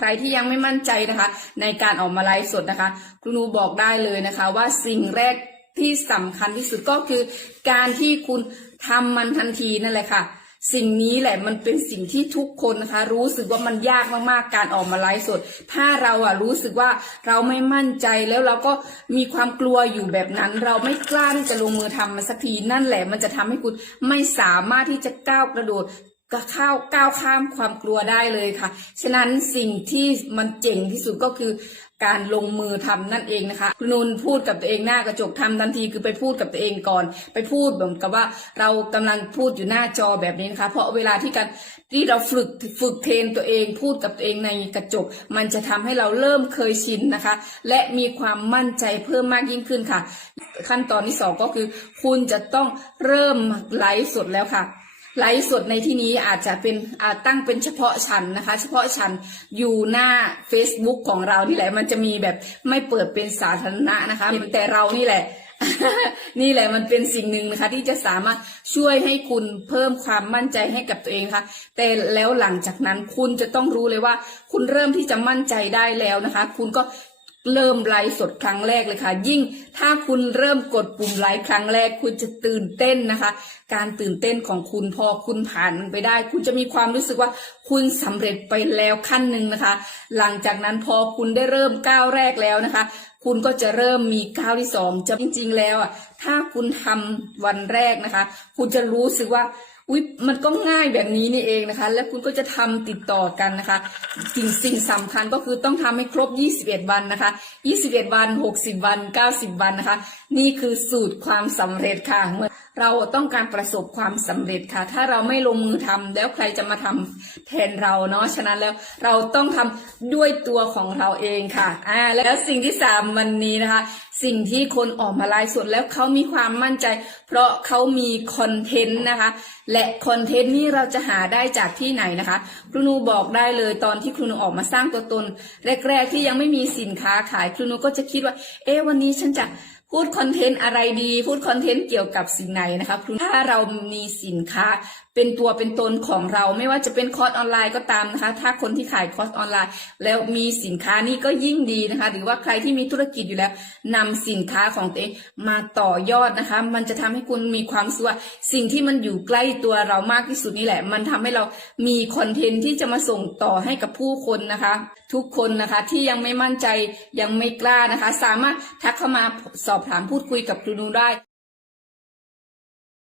ใครที่ยังไม่มั่นใจนะคะ ในการออกมาไลฟ์สดนะคะ ครูนูบอกได้เลยนะคะ ว่าสิ่งแรกที่สำคัญที่สุดก็คือ การที่คุณทำมันทันทีนั่นแหละค่ะ สิ่งนี้แหละมันเป็นสิ่งที่ทุกคนนะคะ รู้สึกว่ามันยากมากๆการออกมาไลฟ์สด ถ้าเราอะรู้สึกว่าเราไม่มั่นใจแล้วเราก็มีความกลัวอยู่แบบนั้น เราไม่กล้าที่จะลงมือทำมันสักทีนั่นแหละ มันจะทำให้คุณไม่สามารถที่จะก้าวกระโดด ก็ข้าก้าวข้ามความกลัวได้เลยค่ะ ฉะนั้นสิ่งที่มันเจ๋งที่สุดก็คือการลงมือทำนั่นเองนะคะคุณนุนพูดกับตัวเองหน้ากระจกทำทันทีคือไปพูดกับตัวเองก่อน ไปพูดเหมือนกับว่าเรากำลังพูดอยู่หน้าจอแบบนี้นะคะ เพราะเวลาที่การที่เราฝึกฝึกเทรนตัวเอง พูดกับตัวเองในกระจก มันจะทำให้เราเริ่มเคยชินนะคะ และมีความมั่นใจเพิ่มมากยิ่งขึ้นค่ะ ขั้นตอนที่สองก็คือ คุณจะต้องเริ่มไลฟ์สดแล้วค่ะ ไลฟ์สดในที่นี้อาจจะเป็นอาตั้งเป็นเฉพาะฉันนะคะ เฉพาะฉันอยู่หน้า Facebook ของเรานี่แหละมันจะมีแบบไม่เปิดเป็นสาธารณะนะคะเห็นแต่เรานี่แหละ นี่แหละมันเป็นสิ่งหนึ่งนะคะ ที่จะสามารถช่วยให้คุณเพิ่มความมั่นใจให้กับตัวเองค่ะ แต่แล้วหลังจากนั้นคุณจะต้องรู้เลยว่า คุณเริ่มที่จะมั่นใจได้แล้วนะคะ คุณก็ เริ่มไลฟ์สดครั้งแรกเลยค่ะ ยิ่งถ้าคุณเริ่มกดปุ่มไลค์ครั้งแรก คุณจะตื่นเต้นนะคะ การตื่นเต้นของคุณพอคุณผ่านมันไปได้ คุณจะมีความรู้สึกว่าคุณสำเร็จไปแล้วขั้นหนึ่งนะคะ หลังจากนั้นพอคุณได้เริ่มก้าวแรกแล้วนะคะ คุณก็จะเริ่มมีก้าวที่สองจะจริง ๆ แล้วอะถ้าคุณทำวันแรกนะคะ คุณจะรู้สึกว่า อุ๊ยมันก็ง่ายแบบนี้นี่เองนะคะ แล้วคุณก็จะทำติดต่อกันนะคะสิ่งสิ่งสำคัญก็คือต้องทำให้ครบ 21 วันนะคะ 21 วัน 60 วัน 90 วันนะคะ นี่คือสูตรความสำเร็จค่ะเมื่อเราต้องการประสบความสำเร็จค่ะ ถ้าเราไม่ลงมือทำแล้วใครจะมาทำแทนเราเนาะฉะนั้นแล้วเราต้องทำด้วยตัวของเราเองค่ะอ่าแล้วสิ่งที่สามวันนี้นะคะ สิ่งที่คนออกมาไลฟ์สดแล้วเขามีความมั่นใจ เพราะเขามีคอนเทนต์นะคะ และคอนเทนต์นี้เราจะหาได้จากที่ไหนนะคะ ครูนูบอกได้เลยตอนที่ครูนูออกมาสร้างตัวตน แรก ๆ ที่ยังไม่มีสินค้าขายครูนูก็จะคิดว่า เอ๊ะวันนี้ฉันจะพูดคอนเทนต์อะไรดี พูดคอนเทนต์เกี่ยวกับสิ่งไหนนะคะถ้าเรามีสินค้าเป็นตัวเป็นตนของเรา ไม่ว่าจะเป็นคอร์สออนไลน์ก็ตามนะคะ ถ้าคนที่ขายคอร์สออนไลน์ แล้วมีสินค้านี้ก็ยิ่งดีนะคะ หรือว่าใครที่มีธุรกิจอยู่แล้วนำสินค้าของตัวเองมาต่อยอดนะคะ มันจะทำให้คุณมีความสุขสิ่งที่มันอยู่ใกล้ตัวเรามากที่สุดนี่แหละ มันทำให้เรามีคอนเทนต์ที่จะมาส่งต่อให้กับผู้คนนะคะ ทุกคนนะคะที่ยังไม่มั่นใจยังไม่กล้านะคะ สามารถทักเข้ามาสอบถามพูดคุยกับครูนูได้